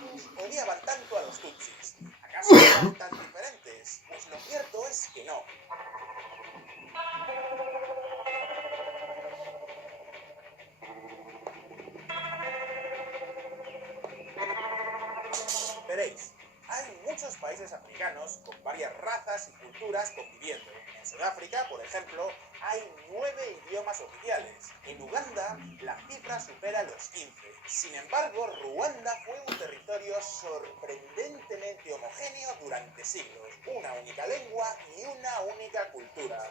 Hutus odiaban tanto a los Tutsis? ¿Acaso eran tan diferentes? Pues lo cierto es que no. Veréis, hay muchos países africanos con varias razas y culturas conviviendo. En Sudáfrica, por ejemplo, hay 9 idiomas oficiales. En Uganda, la cifra supera los 15. Sin embargo, Ruanda fue un territorio sorprendentemente homogéneo durante siglos. Una única lengua y una única cultura.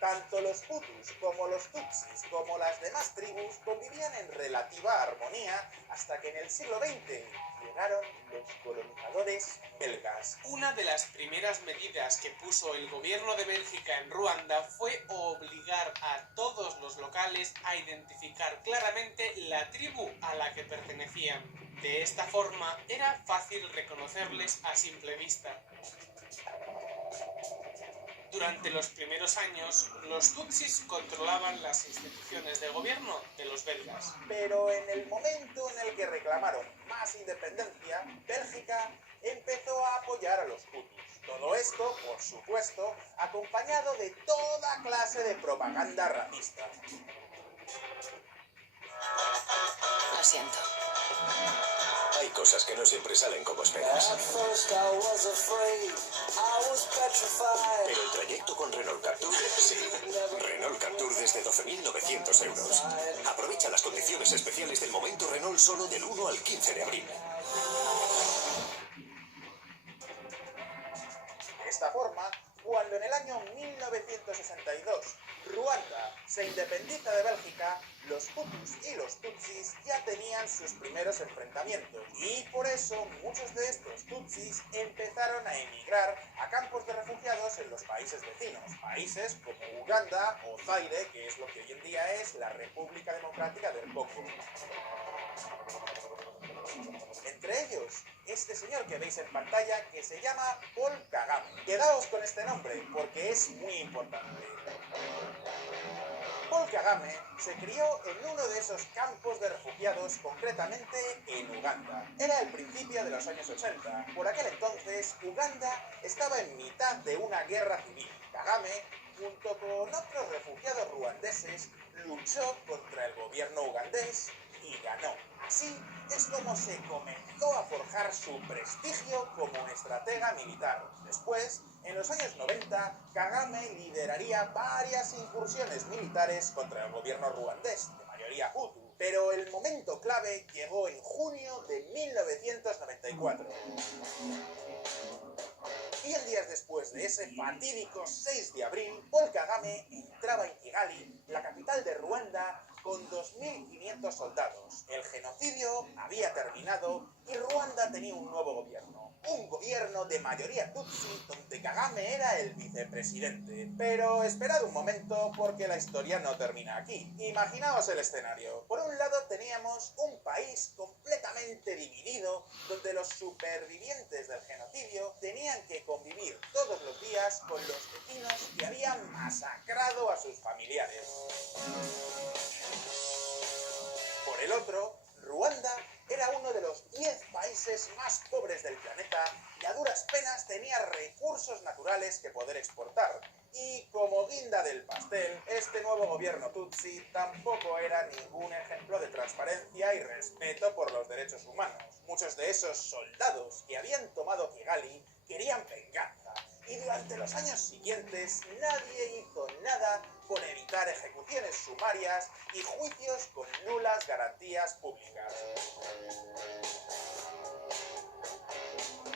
Tanto los Hutus como los Tutsis, como las demás tribus, convivían en relativa armonía hasta que en el siglo XX llegaron los colonizadores belgas. Una de las primeras medidas que puso el gobierno de Bélgica en Ruanda fue obligar a todos los locales a identificar claramente la tribu a la que pertenecían. De esta forma era fácil reconocerles a simple vista. Durante los primeros años, los Tutsis controlaban las instituciones de gobierno de los belgas. Pero en el momento en el que reclamaron más independencia, Bélgica empezó a apoyar a los Hutus. Todo esto, por supuesto, acompañado de toda clase de propaganda racista. Lo siento. Hay cosas que no siempre salen como esperas. Pero el trayecto con Renault Captur, sí. Renault Captur desde 12.900 euros. Aprovecha las condiciones especiales del momento Renault solo del 1 al 15 de abril. De esta forma, cuando en el año 1962 Ruanda se independiza de Bélgica, los Hutus y los Tutsis ya tenían sus primeros enfrentamientos y por eso muchos de estos Tutsis empezaron a emigrar a campos de refugiados en los países vecinos, países como Uganda o Zaire, que es lo que hoy en día es la República Democrática del Congo. Entre ellos, este señor que veis en pantalla que se llama Paul Kagame. Quedaos con este nombre porque es muy importante. Paul Kagame se crió en uno de esos campos de refugiados, concretamente en Uganda. Era el principio de los años 80. Por aquel entonces, Uganda estaba en mitad de una guerra civil. Kagame, junto con otros refugiados ruandeses, luchó contra el gobierno ugandés y ganó. Así es como se comenzó a forjar su prestigio como estratega militar. Después, en los años 90, Kagame lideraría varias incursiones militares contra el gobierno ruandés, de mayoría Hutu. Pero el momento clave llegó en junio de 1994. 100 días después de ese fatídico 6 de abril, Paul Kagame entraba en Kigali, la capital de Ruanda, con 2.500 soldados. El genocidio había terminado y Ruanda tenía un nuevo gobierno. Un gobierno de mayoría tutsi donde Kagame era el vicepresidente. Pero esperad un momento porque la historia no termina aquí. Imaginaos el escenario. Por un lado teníamos un país completamente dividido donde los supervivientes del genocidio tenían que convivir todos los días con los vecinos que habían masacrado a sus familiares. Por el otro, Ruanda era uno de los 10 países más pobres del planeta y a duras penas tenía recursos naturales que poder exportar. Y como guinda del pastel, este nuevo gobierno tutsi tampoco era ningún ejemplo de transparencia y respeto por los derechos humanos. Muchos de esos soldados que habían tomado Kigali querían venganza y durante los años siguientes nadie hizo nada por evitar ejecuciones sumarias y juicios con nulas garantías públicas.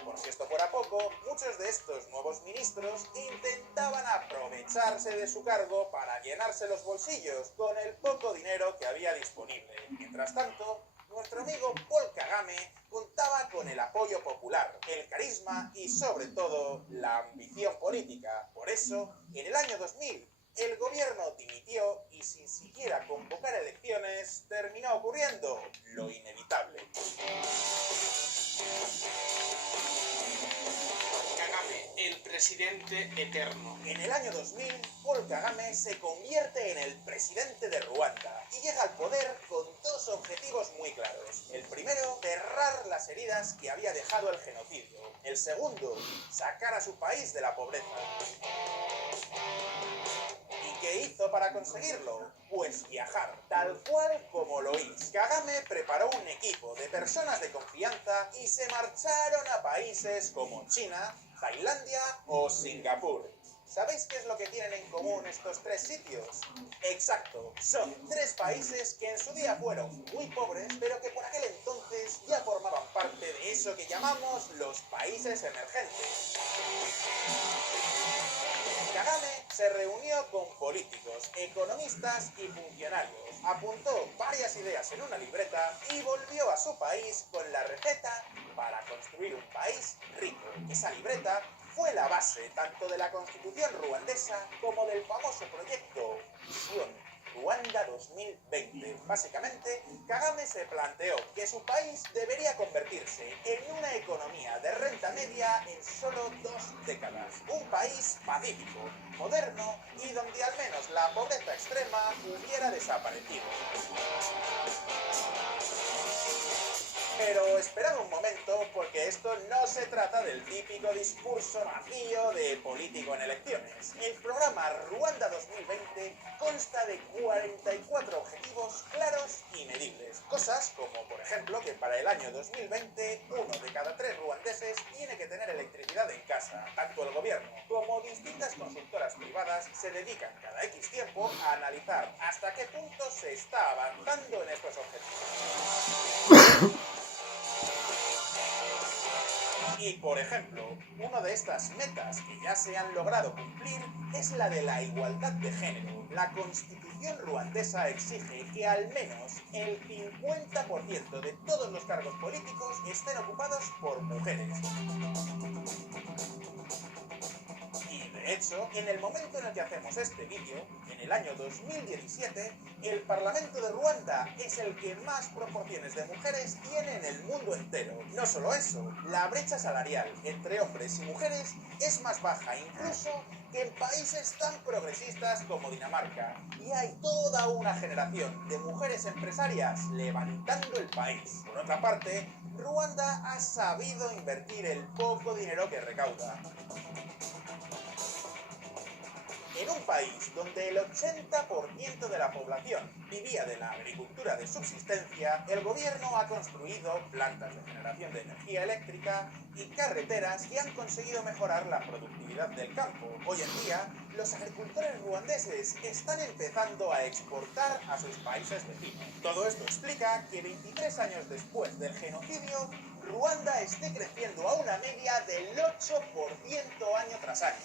Por si esto fuera poco, muchos de estos nuevos ministros intentaban aprovecharse de su cargo para llenarse los bolsillos con el poco dinero que había disponible. Mientras tanto, nuestro amigo Paul Kagame contaba con el apoyo popular, el carisma y sobre todo la ambición política. Por eso, en el año 2000, el gobierno dimitió y sin siquiera convocar elecciones terminó ocurriendo lo inevitable. Kagame, el presidente eterno. En el año 2000, Paul Kagame se convierte en el presidente de Ruanda y llega al poder con dos objetivos muy claros. El primero, heridas que había dejado el genocidio. El segundo, sacar a su país de la pobreza. ¿Y qué hizo para conseguirlo? Pues viajar, tal cual como lo oís. Kagame preparó un equipo de personas de confianza y se marcharon a países como China, Tailandia o Singapur. ¿Sabéis qué es lo que tienen en común estos tres sitios? Exacto, son tres países que en su día fueron muy pobres, pero que por aquel entonces ya formaban parte de eso que llamamos los países emergentes. Kagame se reunió con políticos, economistas y funcionarios, apuntó varias ideas en una libreta y volvió a su país con la receta para construir un país rico. Esa libreta fue la base tanto de la constitución ruandesa como del famoso proyecto Visión Ruanda 2020. Básicamente, Kagame se planteó que su país debería convertirse en una economía de renta media en solo 2 décadas. Un país pacífico, moderno y donde al menos la pobreza extrema hubiera desaparecido. Pero esperad un momento, porque esto no se trata del típico discurso vacío de político en elecciones. El programa Ruanda 2020 consta de 44 objetivos claros y medibles. Cosas como, por ejemplo, que para el año 2020, 1 de cada 3 ruandeses tiene que tener electricidad en casa. Tanto el gobierno como distintas consultoras privadas se dedican cada X tiempo a analizar hasta qué punto se está avanzando en estos objetivos. Y, por ejemplo, una de estas metas que ya se han logrado cumplir es la de la igualdad de género. La constitución ruandesa exige que al menos el 50% de todos los cargos políticos estén ocupados por mujeres. Y de hecho, en el momento en el que hacemos este vídeo, en el año 2017, el Parlamento de Ruanda es el que más proporciones de mujeres tiene en el mundo entero. No solo eso, la brecha salarial entre hombres y mujeres es más baja incluso que en países tan progresistas como Dinamarca. Y hay toda una generación de mujeres empresarias levantando el país. Por otra parte, Ruanda ha sabido invertir el poco dinero que recauda. En un país donde el 80% de la población vivía de la agricultura de subsistencia, el gobierno ha construido plantas de generación de energía eléctrica y carreteras que han conseguido mejorar la productividad del campo. Hoy en día, los agricultores ruandeses están empezando a exportar a sus países vecinos. Todo esto explica que 23 años después del genocidio, Ruanda esté creciendo a una media del 8% año tras año.